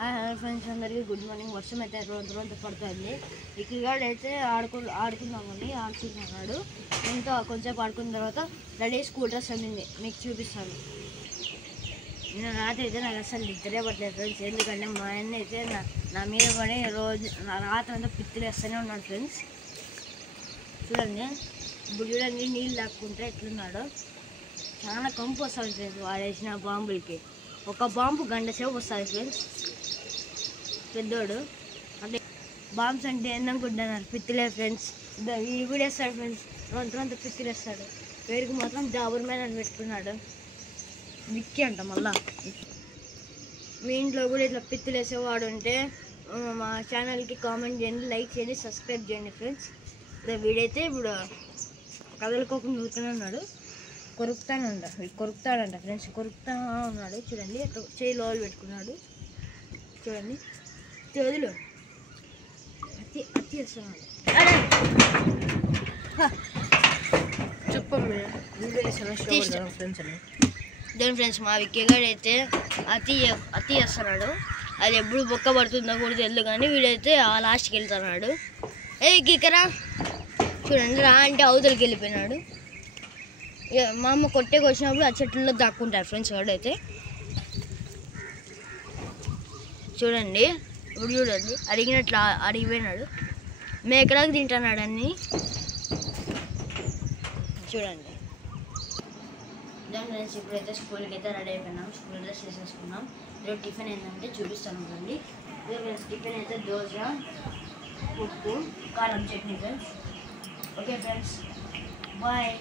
Hello friends, అందరికీ good morning. వర్షం అయితే రోజు పడుతుంది. ఇక్కడైతే ఆడుకుందామని ఆడుకుంటున్నాడు. ఇంకా కొంచెంసేపు ఆడుకున్న తర్వాత రెడీ స్కూల్ డ్రెస్ అయింది, మీకు చూపిస్తాను. నేను రాత్రి అయితే నాకు అసలు నిద్రే పట్టలేదు ఫ్రెండ్స్. ఎందుకంటే మా ఆయన అయితే నా మీద పడి రోజు రాత్రి అంతా పిత్తులు వేస్తూనే ఉన్నాడు ఫ్రెండ్స్. చూడండి, ఇప్పుడు చూడండి నీళ్ళు లాక్కుంటే ఎట్లున్నాడో. చాలా కంపు వస్తుంది ఫ్రెండ్స్ వాడు వేసిన బాంబులకి. ఒక బాంబు గంట సేపు వస్తుంది ఫ్రెండ్స్. పెద్దోడు అంటే బాంబ్స్ అంటే ఏందనుకుంటున్నారు, పిత్తులే ఫ్రెండ్స్. ఇవి కూడా వేస్తాడు ఫ్రెండ్స్, అంత పిత్తులు వేస్తాడు. పేరుకి మాత్రం జాబర్ మ్యాన్ అని పెట్టుకున్నాడు, విక్కీ అంట. మళ్ళా మీ ఇంట్లో కూడా ఇట్లా పిత్తులు వేసేవాడు ఉంటే మా ఛానల్కి కామెంట్ చేయండి, లైక్ చేయండి, సబ్స్క్రైబ్ చేయండి ఫ్రెండ్స్. వీడైతే ఇప్పుడు కదలుకోకుండా నూరుతూనే ఉన్నాడు, కొరుకుతాడంట ఫ్రెండ్స్. కొరుకుతా ఉన్నాడు చూడండి, అట్లా చేయి లోలు పెట్టుకున్నాడు చూడండి. వదిలు అతి వేస్తున్నాడు. చెప్పండి ఫ్రెండ్స్, మా విక్కీగాడు అయితే అతి చేస్తున్నాడు. అది ఎప్పుడు బొక్క పడుతుందో కూడా తెలియదు, కానీ వీడైతే ఆ లాస్ట్కి వెళ్తున్నాడు. గిక్కరా చూడండి, రా అంటే అవతలకి వెళ్ళిపోయినాడు. మా అమ్మ కొట్టేకి వచ్చినప్పుడు ఆ చెట్లలో దాక్కుంటారు ఫ్రెండ్స్. వాడైతే చూడండి, ఇప్పుడు చూడండి అడిగినట్లు అడిగిపోయినాడు. మేకలాగా తింటున్నాడు అన్నీ చూడండి. దాని ఫ్రెండ్స్, ఇప్పుడైతే స్కూల్కి అయితే రెడీ అయిపోయినాం, స్కూల్ డ్రెస్ వేసేసుకున్నాం. ఈరోజు టిఫిన్ ఏంటంటే చూపిస్తాను కదండి. ఇదే ఫ్రెండ్స్, టిఫిన్ అయితే దోశ, ఉప్పు, కారం chutney friends. Okay friends, bye.